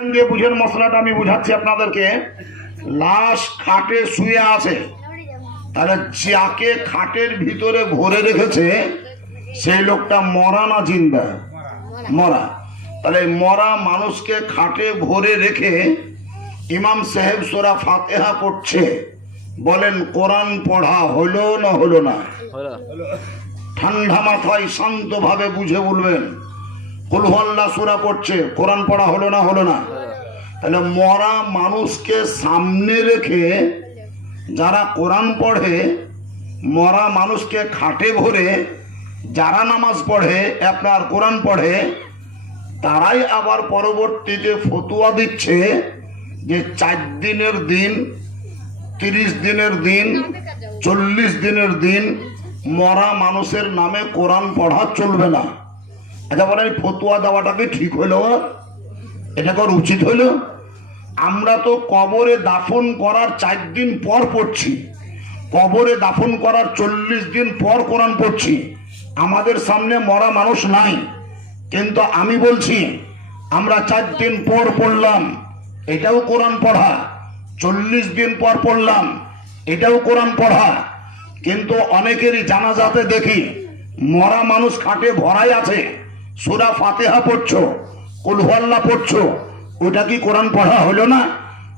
দিয়ে বুঝেন মশলাটা আমি বুঝাচ্ছি আপনাদেরকে। লাশ খাটে শুয়ে আছে। তাহলে যাকে খাটের ভিতরে ভরে রেখেছে সেই লোকটা মরা না জিন্দা? মরা। তাহলে মরা মানুষকে খাটে ভরে রেখে ইমাম সাহেব সোরা ফাতেহা পড়ছে। বলেন কোরআন পড়া হলো না হলো না? ঠান্ডা মাথায় শান্তভাবে বুঝে বলবেন। কুলহল্লা সুরা পড়ছে, কোরআন পড়া হলো না হলো না। তাহলে মরা মানুষকে সামনে রেখে যারা কোরআন পড়ে, মরা মানুষকে খাটে ভরে যারা নামাজ পড়ে, আপনার কোরআন পড়ে, তারাই আবার পরবর্তীতে ফতুয়া দিচ্ছে যে চার দিনের দিন, তিরিশ দিনের দিন, চল্লিশ দিনের দিন মরা মানুষের নামে কোরআন পড়া চলবে না। আচ্ছা বলে এই ফতুয়া দেওয়াটাকে ঠিক হইল এটা কর উচিত হইল আমরা তো কবরে দাফন করার চার দিন পর পড়ছি। কবরে দাফন করার চল্লিশ দিন পর কোরআন পড়ছি। আমাদের সামনে মরা মানুষ নাই। কিন্তু আমি বলছি, আমরা চার দিন পর পড়লাম, এটাও কোরআন পড়া। চল্লিশ দিন পর পড়লাম, এটাও কোরআন পড়া। কিন্তু অনেকেরই জানাজাতে দেখি, মরা মানুষ খাটে ভরাই আছে। সুরা ফাতেহা পড়ছো কুলহল্লা পড়ছো ওটা কি কোরআন পড়া হলো না?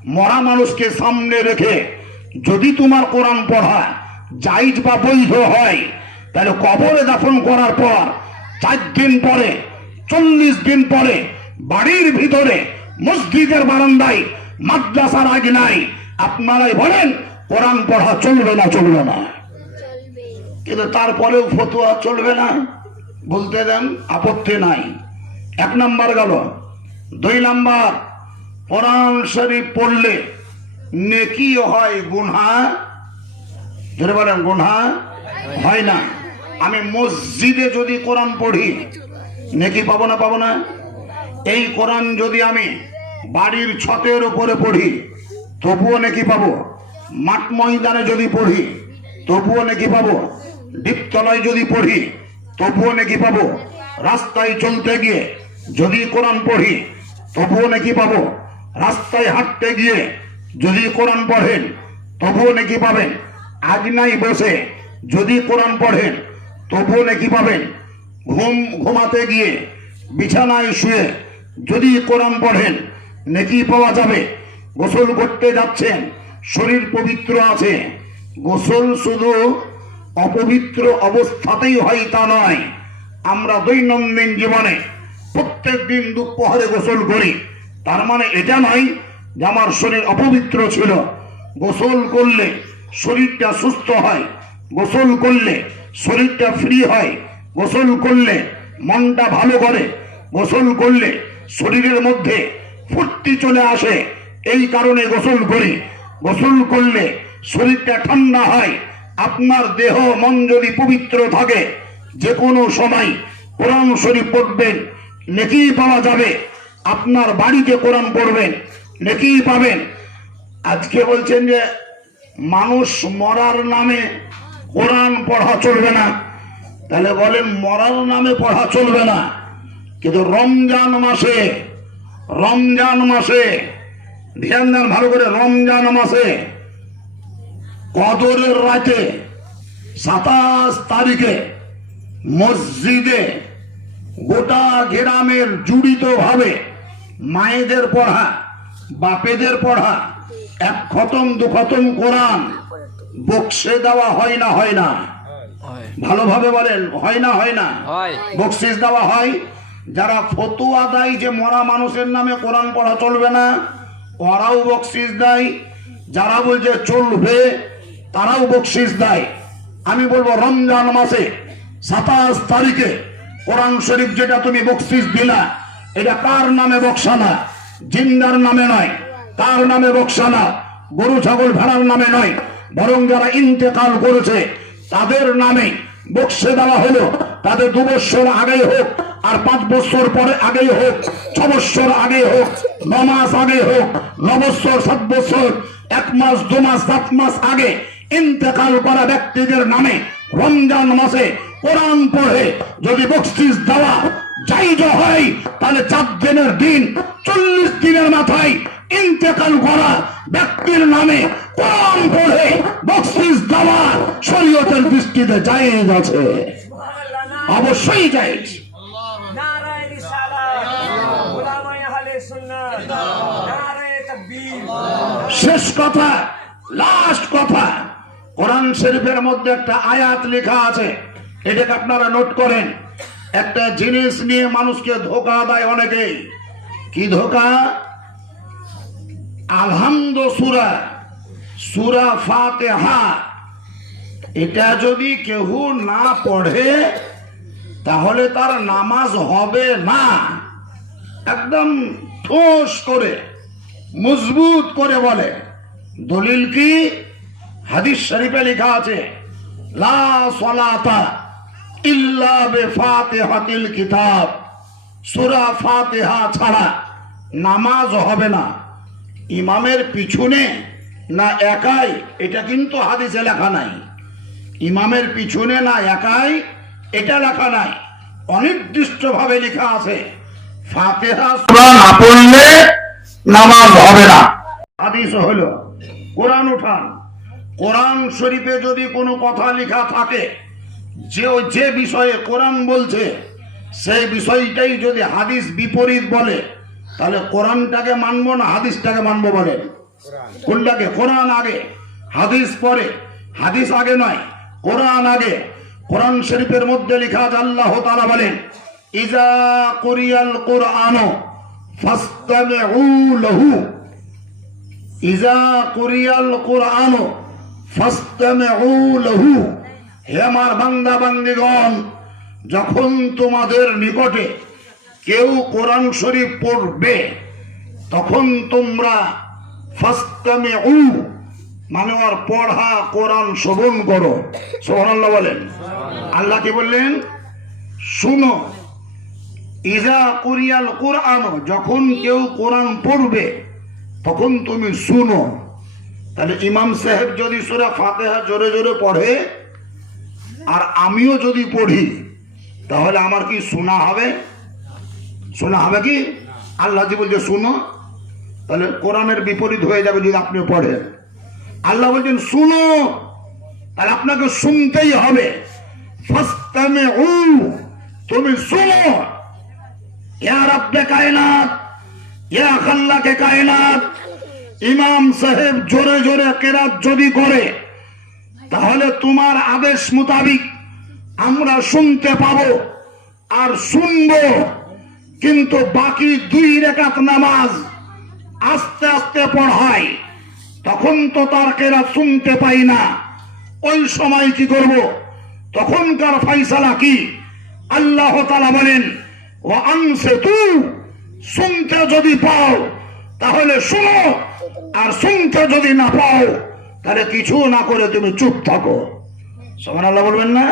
মরা মানুষকে সামনে রেখে যদি তোমার কোরআন পড়া জাইজ বা বৈধ হয় তাহলে কবরে দাফন করার পর চার দিন পরে চল্লিশ দিন পরে বাড়ির ভিতরে মসজিদের বারান্দায় মাদ্রাসার আগে নাই আপনারাই বলেন কোরআন পড়া চলবে না চলবে না। কিন্তু তারপরেও ফতুয়া চলবে না। বলতে দেন আপত্তি নাই। এক নাম্বার গেল। দুই নাম্বার, কোরআন শরীফ পড়লে নেকি হয়, গুনহা? ধরে বলেন, গুনহা হয় না। আমি মসজিদে যদি কোরআন পড়ি, নেকি পাবো না পাবো না? এই কোরআন যদি আমি বাড়ির ছতের উপরে পড়ি, তবুও নাকি পাবো? মাঠ ময়দানে যদি পড়ি, তবুও নাকি পাবো? দ্বীপতলায় যদি পড়ি তবুও নাকি পাবো? রাস্তায় চলতে গিয়ে যদি কোরআন পড়ি, তবুও নাকি পাবো? রাস্তায় হাঁটতে গিয়ে যদি কোরআন পড়েন, তবুও নাকি পাবেন? আগনাই বসে যদি কোরআন পড়েন, তবুও নাকি পাবেন? ঘুম ঘুমাতে গিয়ে বিছানায় শুয়ে যদি কোরআন পড়েন, নেকি পাওয়া যাবে? গোসল করতে যাচ্ছেন, শরীর পবিত্র আছে। গোসল শুধু অপবিত্র অবস্থাতেই হয় তা নয়। আমরা দৈনন্দিন জীবনে প্রত্যেক দিন দুপুরে গোসল করি। তার মানে এটা নয় যে আমার শরীর অপবিত্র ছিল। গোসল করলে শরীরটা সুস্থ হয়। গোসল করলে শরীরটা ফ্রি হয়। গোসল করলে মনটা ভালো করে। গোসল করলে শরীরের মধ্যে ফুর্তি চলে আসে। এই কারণে গোসল করি। গোসল করলে শরীরটা ঠান্ডা হয়। আপনার দেহ মন যদি পবিত্র থাকে যে কোনো সময় কোরআন শরীফ পড়বেন, নেকি পাওয়া যাবে। আপনার বাড়িতে কোরআন পড়বেন, নেকি পাবেন। আজকে বলছেন যে, মানুষ মরার নামে কোরআন পড়া চলবে না। তাহলে বলেন, মরার নামে পড়া চলবে না। কিন্তু রমজান মাসে রমজান মাসে, ধ্যান ভালো করে, রমজান মাসে কদরের রাতে সাতাশ তারিখে মসজিদে গোটা গ্রামের জুড়িত ভাবে মায়েদের পড়া বাপেদের পড়া এক খতম দু খতম কোরআন বক্সে দেওয়া হয় না হয় না। ভালোভাবে বলেন হয় না হয় না? বকশিস দেওয়া হয়। যারা ফতুয়া দেয় যে মরা মানুষের নামে কোরআন পড়া চলবে না ওরাও বকশিস দেয়। যারা বলছে চলবে তারাও বকশিস দেয়। আমি বলব, রমজান মাসে সাতাশ তারিখে কোরআন শরীফ যেটা তুমি বকশিস দিলা, এটা কার নামে বকসানা জিন্দার নামে নয়, কার নামে বকসানা গরু, ছাগল, ভেড়ার নামে নয়, বরং যারা ইন্তেকাল করেছে, তাদের নামে বক্সে দেওয়া হলো তাদের দু বছর আগেই হোক, আর পাঁচ বছর পরে আগেই হোক, ছ বছর আগে হোক, ন মাস আগে হোক, ন বছর, সাত বছর, এক মাস, দু মাস, সাত মাস আগে ইন্তেকাল করা ব্যক্তিদের নামে রমজান মাসে কোরআন পড়ে যদি বকশিস দেওয়া জায়জ হয় তাহলে চার দিনের দিন চল্লিশ দিনের মাথায় ইন্তেকাল করা ব্যক্তির নামে কোরআন পড়ে বকশিস দেওয়া শরীয়তের দৃষ্টিতে জায়েজ আছে। অবশ্যই জায়েজ। শেষ কথা লাস্ট কথা। কোরআন শরীফের মধ্যে একটা আয়াত লেখা আছে। এটাকে আপনারা নোট করেন। একটা জিনিস নিয়ে মানুষকে ধোকা দেয় অনেকেই। কি ধোকা? আলহামদ সুরা। সুরা ফাতেহা। এটা যদি কেউ না পড়ে, তাহলে তার নামাজ হবে না। একদম ঠোস করে, মজবুত করে বলে। দলিল কি? হাদিস শরীফে লেখা আছে, লা সলাতা ইল্লা বিফাতিহাতিল কিতাব। সূরা ফাতিহা ছাড়া নামাজ হবে না। ইমামের পিছনে না একাই, এটা কিন্তু হাদিসে লেখা নাই। ইমামের পিছনে না একাই, এটা লেখা নাই। অনির্দিষ্টভাবে লেখা আছে, ফাতেহা সূরা না পড়লে নামাজ হবে না। হাদিস হলো, কোরআন উঠান। কোরআন শরীফে যদি কোনো কথা লেখা থাকে, যে যে বিষয়ে কোরআন বলছে, সেই বিষয়টাই যদি হাদিস বিপরীত বলে, তাহলে কোরআনটাকে মানব না হাদিসটাকে মানব বলেন কোনটাকে? কোরআন আগে, হাদিস পরে। হাদিস আগে নয়, কোরআন আগে। কোরআন শরীফের মধ্যে লেখা আল্লাহ তাআলা বলেন, ইজা কুরিয়াল কোরআন ইজা কুরিয়াল কোরআন যখন তোমাদের নিকটে কেউ কোরআন শরীফ পড়বে, তখন তোমরা ফাস্তামিউ মানে ওর পড়া, কোরআন শ্রবণ করো। সোহানাল্লাহ বলেন। আল্লাহ কি বললেন? শুনো, ইজা কুরিয়াল কোরআন, যখন কেউ কোরআন পড়বে, তখন তুমি শুনো। তাহলে ইমাম সাহেব যদি সুরা ফাতেহা জোরে জোরে পড়ে, আর আমিও যদি পড়ি, তাহলে আমার কি শোনা হবে? শোনা হবে কি? আল্লাহ যে বলছে, শুনো। তাহলে কোরআনের বিপরীত হয়ে যাবে যদি আপনি পড়েন। আল্লাহ বলছেন, শুনো। তাহলে আপনাকে শুনতেই হবে। তুমি শুনো। ইয়া রব্বে কায়নাত, ইয়া খাল্লাকে কায়নাত ইমাম সাহেব জোরে জোরে কেরাত যদি করে, তাহলে তোমার আদেশ মোতাবিক আমরা শুনতে পাবো আর শুনব। কিন্তু বাকি দুই রেখাত নামাজ আস্তে আস্তে পড়ায়, তখন তো তার কেরাত শুনতে পাই না। ওই সময় কি করব? তখনকার ফাইসালা কি? আল্লাহ তালা বলেন ও আনসে তু শুনতে যদি পাও তাহলে শুনো আর শুনতে যদি না পাও তাহলে কিছু না করে তুমি চুপ থাকো। সমান আল্লাহ বলবেন না?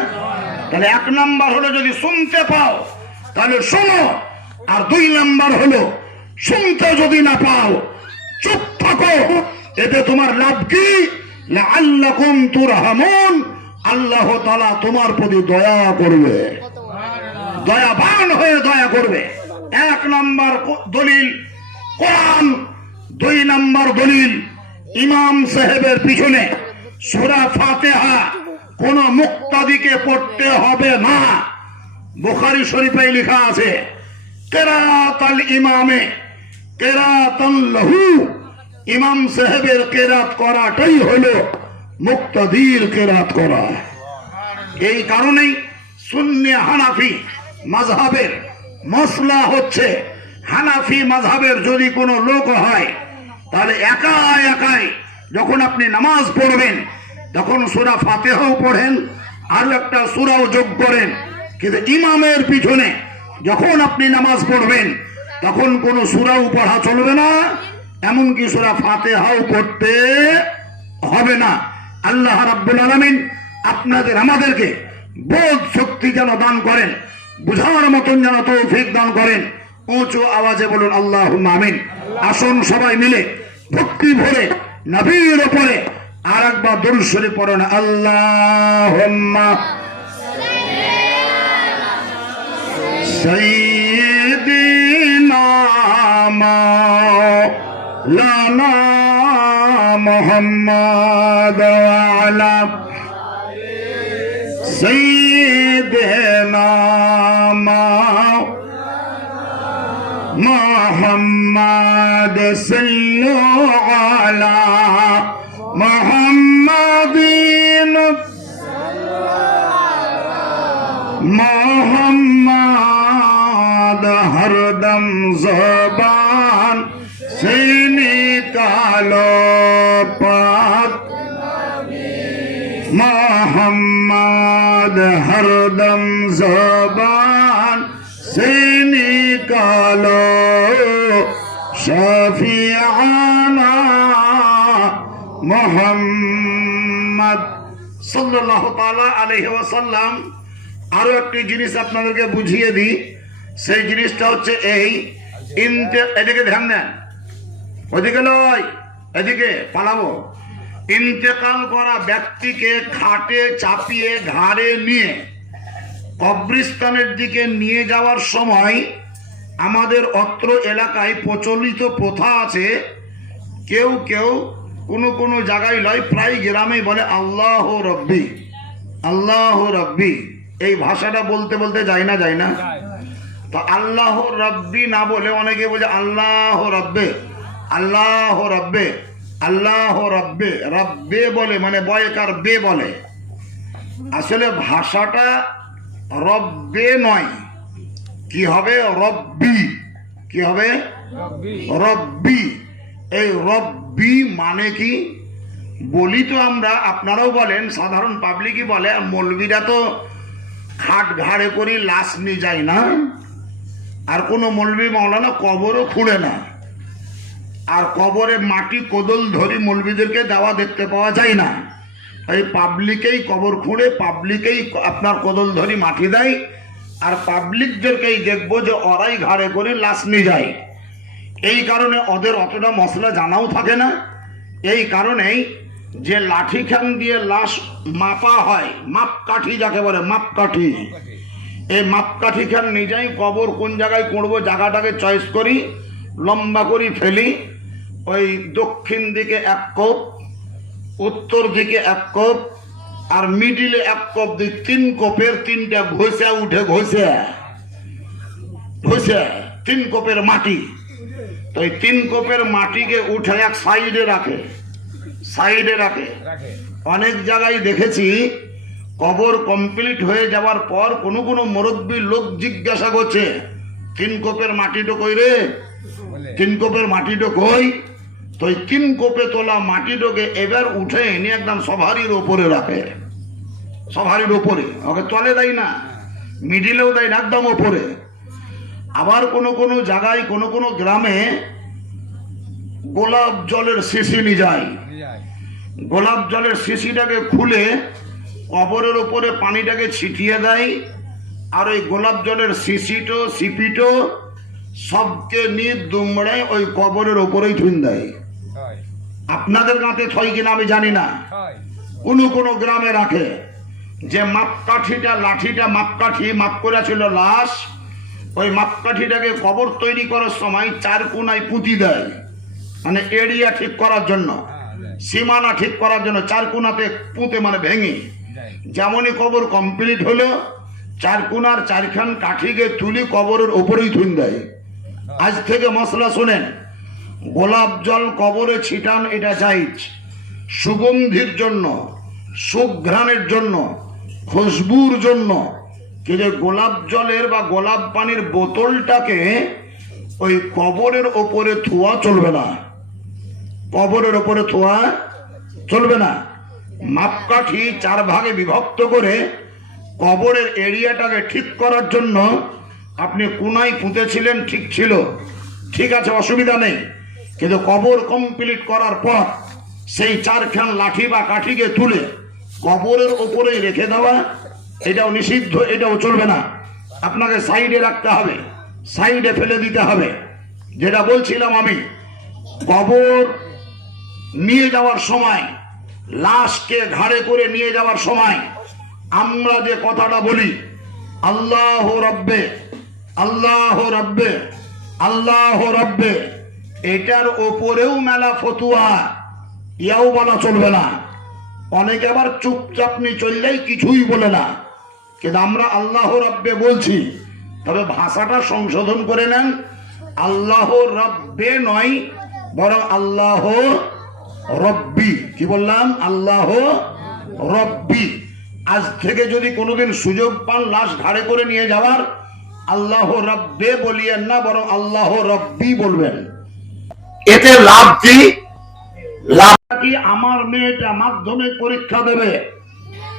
তাহলে এক নাম্বার হলো যদি শুনতে পাও তাহলে শোনো আর দুই নাম্বার হলো শুনতে যদি না পাও চুপ থাকো। এতে তোমার লাভ কি? আল্লাহ কুম তুরহামুন আল্লাহ তালা তোমার প্রতি দয়া করবে। দয়াবান হয়ে দয়া করবে। এক নম্বর দলিল কোরআন দুই নম্বর দলিল। ইমাম সাহেবের পিছনে সুরা ফাতেহা কোন মুক্তাদিকে পড়তে হবে না। বুখারি শরীফে লেখা আছে কেরাত আল ইমামে কেরাতান লাহু। ইমাম সাহেবের কেরাত করাটাই হলো মুক্তাদির কেরাত করা। এই কারণেই সুন্নি হানাফি মাযহাবের মশলা হচ্ছে হানাফি মাযহাবের যদি কোনো লোক হয়, তাহলে একা একাই যখন আপনি নামাজ পড়বেন, তখন সূরা ফাতিহাও পড়েন, আরও একটা সূরাও যোগ করেন। কিন্তু ইমামের পিছনে যখন আপনি নামাজ পড়বেন, তখন কোনো সুরাও পড়া চলবে না, এমনকি সূরা ফাতিহাও পড়তে হবে না। আল্লাহ রাব্বুল আলামিন আপনাদের, আমাদেরকে বোধ শক্তি যেন দান করেন, বুঝার মতন যেন তৌফিক দান করেন। উঁচু আওয়াজে বলুন আল্লাহ আমিন। আসুন সবাই মিলে ভক্তি ভরে নবীর ওপরে আর একবার দরুসরে পড়েন আল্লাহ লানা মোহাম্মদ আলা না মা محمد صلوا على محمد محمد هردم دم زبان سے نکالو پاک محمد هردم دم زبان বলো শফিয়ানা মোহাম্মদ সাল্লাহ তালা আলহি আরও একটি জিনিস আপনাদেরকে বুঝিয়ে দিই, সেই জিনিসটা হচ্ছে এই এদিকে ধ্যান দেন। ওদিকে নয়, এদিকে পালাবো। ইন্তেকাল করা ব্যক্তিকে খাটে চাপিয়ে ঘাড়ে নিয়ে কব্রিস্তানের দিকে নিয়ে যাওয়ার সময় আমাদের অত্র এলাকায় প্রচলিত প্রথা আছে, কেউ কেউ কোনো কোনো জায়গায় লয়, প্রায় গ্রামে বলে আল্লাহ রব্বি আল্লাহ রব্বি। এই ভাষাটা বলতে বলতে যায় না যায় না। তো আল্লাহ রব্বি না বলে অনেকে বলে আল্লাহ রব্বে আল্লাহ রব্বে আল্লাহ রব্বে রব্বে বলে মানে বয়কার বে বলে। আসলে ভাষাটা রব্বে নয়। কি হবে? রব্বি। কি হবে? রব্বি। এই রব্বি মানে কি? বলি তো আমরা আপনারাও বলেন সাধারণ পাবলিকই বলে মৌলবিরা তো খাট ঘাড়ে করি লাশ নিয়ে যায় না। আর কোনো মৌলবি মাওলানা কবরও খুঁড়ে না। আর কবরে মাটি কোদল ধরি মৌলবিদেরকে দেওয়া দেখতে পাওয়া যায় না। এই পাবলিকেই কবর খুঁড়ে পাবলিকেই আপনার কোদল ধরি মাটি দেয়। আর পাবলিকদেরকেই দেখব যে ওরাই ঘাড়ে করে লাশ নিয়ে যায়। এই কারণে ওদের অতটা মশলা জানাও থাকে না। এই কারণেই যে লাঠি খান দিয়ে লাশ মাপা হয়, মাপকাঠি যাকে বলে, মাপকাঠি। এই মাপকাঠি খান নিজেই কবর কোন জায়গায় করব, জায়গাটাকে চয়েস করি, লম্বা করি, ফেলি। ওই দক্ষিণ দিকে এক কোপ, উত্তর দিকে এক কোপ আর মিডিলে এক কপ দুই তিন কোপের তিনটা ঘষে উঠে ঘষে। ঘষে তিন কোপের মাটি। তো এই তিন কোপের মাটিকে উঠে এক সাইডে রাখে। সাইডে রাখে। অনেক জায়গায় দেখেছি কবর কমপ্লিট হয়ে যাওয়ার পর কোনো কোনো মুরব্বী লোক জিজ্ঞাসা করছে তিন কোপের মাটিটা কই রে? তিন কোপের মাটিটা কই? তিন কোপে তোলা মাটি মাটিটাকে এবার উঠে এনে একদম সভারির ওপরে রাখে। সভারির ওপরে। ওকে তলে দেয় না। মিডিলেও দেয় না, একদম ওপরে। আবার কোনো কোনো জায়গায়, কোনো কোনো গ্রামে গোলাপ জলের শিশি নিয়ে যায়। গোলাপ জলের শিশিটাকে খুলে কবরের ওপরে পানিটাকে ছিটিয়ে দেয়। আর ওই গোলাপ জলের শিশিটো সিপিটো সবকে নিয়ে দুমড়ায় ওই কবরের ওপরেই থুন দেয়। আপনাদের গাঁতে ছয় কিনা আমি জানি না। কোনো কোনো গ্রামে রাখে। যে মাপকাঠিটা লাঠিটা মাপকাঠি মাপ করা ছিল লাশ ওই মাপকাঠিটাকে কবর তৈরি করার সময় চার কোনায় পুঁতি দেয়। মানে এরিয়া ঠিক করার জন্য সীমানা ঠিক করার জন্য চার কোনাতে পুঁতে মানে ভেঙে। যেমনই কবর কমপ্লিট হলো চার কোনার চারখান কাঠিকে তুলি কবরের ওপরেই থুন দেয়। আজ থেকে মশলা শোনেন গোলাপ জল কবরে ছিটান এটা চাইছ সুগন্ধির জন্য, সুঘ্রাণের জন্য, খুশবুর জন্য কিন্তু গোলাপ জলের বা গোলাপ পানির বোতলটাকে ওই কবরের ওপরে থোয়া চলবে না। কবরের ওপরে থোয়া চলবে না। মাপকাঠি চার ভাগে বিভক্ত করে কবরের এরিয়াটাকে ঠিক করার জন্য আপনি কোনায় পুঁতেছিলেন, ঠিক ছিল। ঠিক আছে, অসুবিধা নেই। কিন্তু কবর কমপ্লিট করার পর সেই চারখান লাঠি বা কাঠিকে তুলে কবরের ওপরেই রেখে দেওয়া, এটাও নিষিদ্ধ, এটাও চলবে না। আপনাকে সাইডে রাখতে হবে, সাইডে ফেলে দিতে হবে। যেটা বলছিলাম আমি, কবর নিয়ে যাওয়ার সময়, লাশকে ঘাড়ে করে নিয়ে যাওয়ার সময়, আমরা যে কথাটা বলি, আল্লাহ রব্বে আল্লাহ রব্বে আল্লাহ রব্বে এটার ওপরেও মেলা ফতুয়া। ইয়াও বলা চলবে না। অনেকে আবার চুপচাপ নি চললেই কিছুই বলে না। কিন্তু আমরা আল্লাহ রব্বে বলছি, তবে ভাষাটা সংশোধন করে নেন। আল্লাহ রব্বে নয়, বরং আল্লাহ রব্বি। কি বললাম? আল্লাহ রব্বি। আজ থেকে যদি কোনোদিন সুযোগ পান লাশ ঘাড়ে করে নিয়ে যাওয়ার, আল্লাহ রব্বে বলিয়েন না, বরং আল্লাহ রব্বি বলবেন। এতে লাভ কি? লাভ কি আমার মেয়েটা মাধ্যমিক পরীক্ষা দেবে?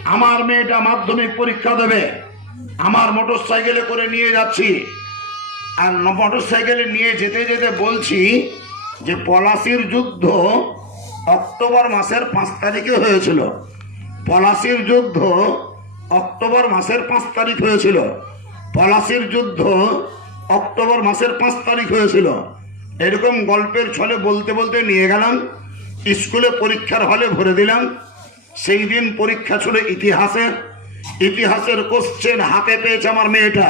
আমার মেয়েটা মাধ্যমিক পরীক্ষা দেবে? আমার মোটর সাইকেলে করে নিয়ে যাচ্ছি। আর মোটর সাইকেলে নিয়ে যেতে যেতে বলছি যে পলাশির যুদ্ধ অক্টোবর মাসের পাঁচ তারিখে হয়েছিল। পলাশির যুদ্ধ অক্টোবর মাসের পাঁচ তারিখ হয়েছিল। পলাশির যুদ্ধ অক্টোবর মাসের পাঁচ তারিখ হয়েছিল। এরকম গল্পের ছলে বলতে বলতে নিয়ে গেলাম, স্কুলে পরীক্ষার হলে ভরে দিলাম। সেই দিন পরীক্ষা ছিল ইতিহাসের ইতিহাসের কোশ্চেন হাতে পেয়েছে আমার মেয়েটা।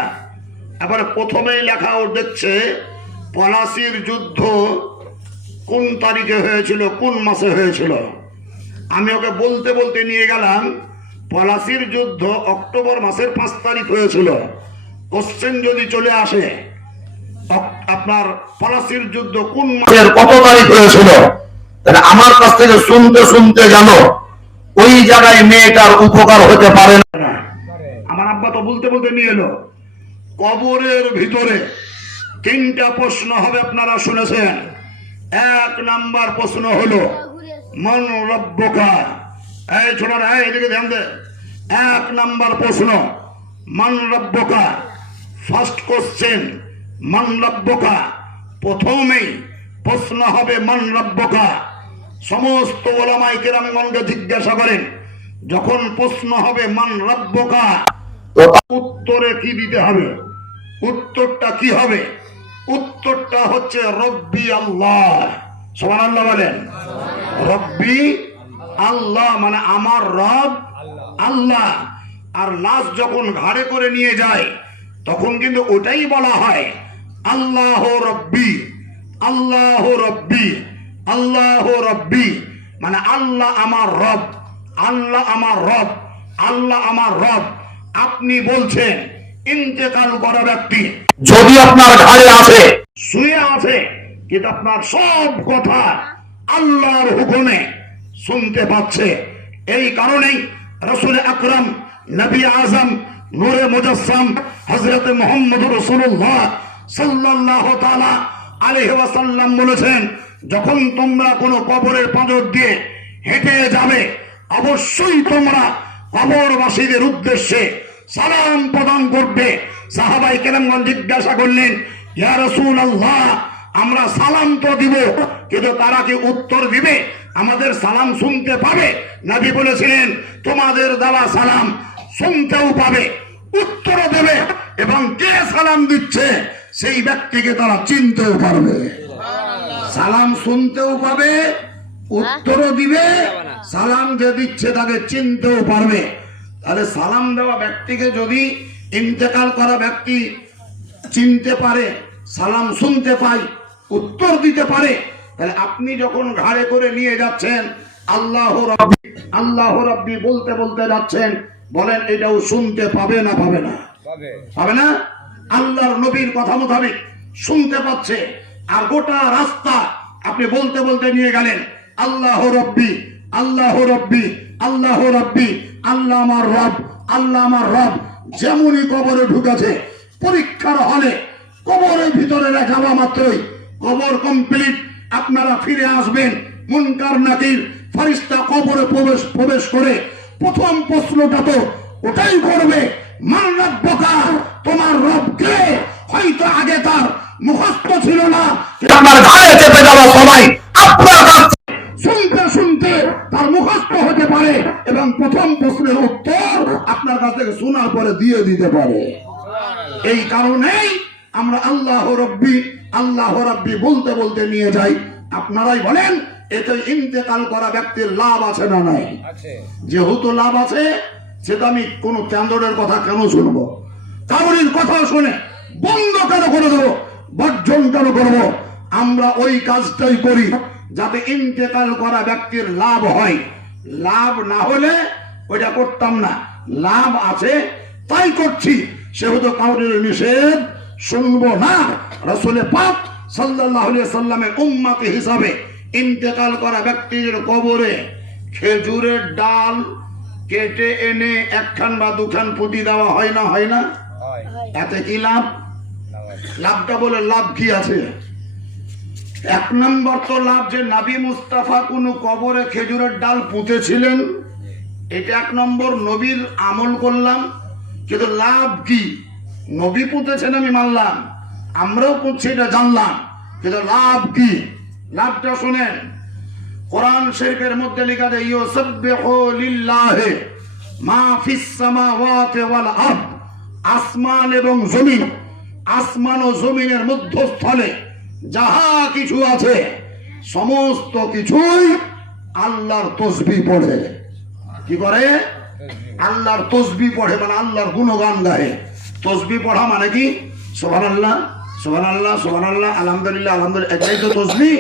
আবার প্রথমেই লেখা ও দেখছে, পলাশির যুদ্ধ কোন তারিখে হয়েছিল, কোন মাসে হয়েছিল? আমি ওকে বলতে বলতে নিয়ে গেলাম, পলাশির যুদ্ধ অক্টোবর মাসের পাঁচ তারিখ হয়েছিল। কোশ্চেন যদি চলে আসে আপনার পলাশির যুদ্ধ কোন মাসে এর কত তারিখ হয়েছিল? তাহলে আমার কাছ থেকে শুনতে শুনতে গেল ওই জায়গায় মেয়েটার উপকার হতে পারে না। আমার আব্বা তো বলতে বলতে নিয়ে এলো কবরের ভিতরে তিনটা প্রশ্ন হবে আপনারা শুনেছেন। এক নাম্বার প্রশ্ন হলো মন রব্বকা? এই ছোটরা এই এদিকে ধ্যান দে। এক নাম্বার প্রশ্ন মান রব্বকা? ফার্স্ট কোশ্চেন মান রব্বকা প্রথমেই প্রশ্ন হবে মান রব্বকা সমস্ত ওলামাই কেরামগণকে জিজ্ঞাসা করেন যখন প্রশ্ন হবে মান রব্বকা উত্তরে কি দিতে হবে? উত্তরটা কি হবে? উত্তরটা হচ্ছে রব্বি আল্লাহ। সমান আল্লাহ বলেন। রব্বি আল্লাহ মানে আমার রব আল্লাহ। আর লাশ যখন ঘাড়ে করে নিয়ে যায় তখন কিন্তু ওটাই বলা হয় আল্লাহ রব্বি আল্লাহ রব্বি আল্লাহ রব্বি। মানে আল্লাহ আমার রব আল্লাহ আমার রব আল্লাহ আমার রব। আপনি বলছেন ইন্তেকাল করা ব্যক্তি। যদি আপনার ঘাড়ে আছে শুয়ে আছে কিন্তু আপনার সব কথা আল্লাহর হুকুমে শুনতে পাচ্ছে। এই কারণেই রসুল আকরম নবী আজম নূরে মুজাসসাম হজরত মোহাম্মদ রসুল্লাহ সাল্লাহ তালা আলহ ওয়াসাল্লাম বলেছেন, যখন তোমরা কোনো কবরের পাঁজর দিয়ে হেঁটে যাবে, অবশ্যই তোমরা কবরবাসীদের উদ্দেশ্যে সালাম প্রদান করবে। সাহাবাই কেরামগঞ্জ জিজ্ঞাসা করলেন, ইয়া আল্লাহ আমরা সালাম তো দিব, কিন্তু তারা কি উত্তর দিবে? আমাদের সালাম শুনতে পাবে? নবী বলেছিলেন, তোমাদের দেওয়া সালাম শুনতেও পাবে, উত্তরও দেবে এবং কে সালাম দিচ্ছে? সেই ব্যক্তিকে তারা চিনতেও পারবে। সালাম শুনতেও পাবে উত্তরও দিবে সালাম যে দিচ্ছে তাকে চিনতেও পারবে। তাহলে সালাম দেওয়া ব্যক্তিকে যদি ইন্তেকাল করা ব্যক্তি চিনতে পারে সালাম শুনতে পাই উত্তর দিতে পারে তাহলে আপনি যখন ঘাড়ে করে নিয়ে যাচ্ছেন আল্লাহ রব্বি আল্লাহ রব্বি বলতে বলতে যাচ্ছেন বলেন এটাও শুনতে পাবে না পাবে না? পাবে না? আল্লাহর নবীর কথা মোতাবেক শুনতে পাচ্ছে আর গোটা রাস্তা আপনি বলতে বলতে নিয়ে গেলেন, আল্লাহ রব্বি আল্লাহ রব্বি আল্লাহ রব্বি আল্লাহ আমার রব আল্লাহ আমার রব, যেমনই কবরে ঢুকেছে, পরীক্ষার হলে কবরের ভিতরে রাখা মাত্রই, কবর কমপ্লিট আপনারা ফিরে আসবেন, মুনকার নাকির ফারিস্তা কবরে প্রবেশ প্রবেশ করে প্রথম প্রশ্নটা তো ওটাই করবে মান রব্বকা। তোমার রবকে হয়তো আগে তার মুখস্থ ছিল না। আপনার ঘাড়ে চেপে যাওয়া সবাই শুনতে শুনতে তার মুখস্থ হতে পারে এবং প্রথম প্রশ্নের উত্তর আপনার কাছ থেকে শোনার পরে দিয়ে দিতে পারে। এই কারণেই আমরা আল্লাহ রব্বি আল্লাহ রব্বি বলতে বলতে নিয়ে যাই। আপনারাই বলেন এতে ইন্তেকাল করা ব্যক্তির লাভ আছে না নাই? যেহেতু লাভ আছে সেটা আমি কোন চান্দরের কথা কেন শুনব? কাউরির কথা শুনে বন্ধ কেন করে দেবো? বর্জন কেন করব? আমরা ওই কাজটাই করি যাতে ইন্তেকাল করা ব্যক্তির লাভ হয়। লাভ না হলে ওইটা করতাম না। লাভ আছে, তাই করছি। সেহেতু কাউরের নিষেধ শুনব না। রসুলের পাক সাল্লাহ সাল্লামের উম্মাকে হিসাবে ইন্তেকাল করা ব্যক্তির কবরে খেজুরের ডাল কেটে এনে একখান বা দুখান পুঁতি দেওয়া হয় না হয় না? এতে কি লাভ? লাভটা বলে লাভ কি আছে? এক নম্বর তো লাভ যে নাবি মুস্তাফা কোন কবরে খেজুরের ডাল পুঁতেছিলেন। এটা এক নম্বর নবীর আমল করলাম। কিন্তু লাভ কি? নবী পুঁতেছেন আমি মানলাম। আমরাও পুঁতছি এটা জানলাম। কিন্তু লাভ কি? লাভটা শুনেন কোরআন শরীফের মধ্যে লেখা আছে ইউসাব্বিহু লিল্লাহি মা ফিস সামাওয়াতি ওয়াল আরদ। আসমান এবং জমিন, আসমান ও জমিনের মধ্যস্থলে যাহা কিছু আছে, সমস্ত কিছুই আল্লাহর তসবি পড়ে। কি করে? আল্লাহর তসবি পড়ে মানে আল্লাহর গুণগান গায়ে। তসবি পড়া মানে কি? সোহান আল্লাহ সোহান আল্লাহ সোহান আল্লাহ আলহামদুলিল্লাহ আলহামদুলিল্লাহ, এটাই তো তসবি।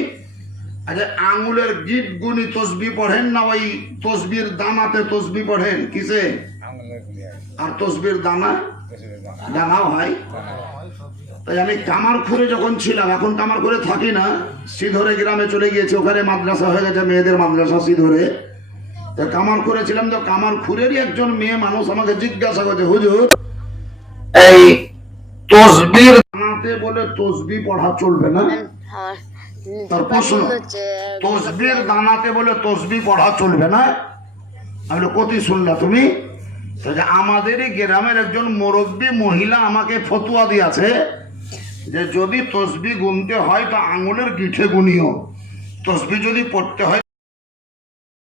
আচ্ছা আঙুলের গিট গুনি তসবি পড়েন না ওই তসবির দানাতে তসবি পড়েন? কিসে? আর তসবির দানা দানাও হয়? তাই আমি কামারখুরে যখন ছিলাম, এখন কামারখুরে থাকি না, সিধরে গ্রামে চলে গিয়েছি, ওখানে মাদ্রাসা হয়ে গেছে, মেয়েদের মাদ্রাসা সিধরে। তা কামারখুরে ছিলাম, তো কামার কামারখুরেরই একজন মেয়ে মানুষ আমাকে জিজ্ঞাসা করছে, হুজুর, এই তসবির দানাতে বলে তসবি পড়া চলবে না? তার প্রশ্ন, তসবির দানাতে বলে তসবি পড়া চলবে না? আমি কতি শুনলা তুমি? আমাদেরই গ্রামের একজন মুরব্বী মহিলা আমাকে ফতুয়া দিয়েছে যে যদি তসবি গুনতে হয় তা আঙুলের গিঠে গুনিও। তসবি যদি পড়তে হয়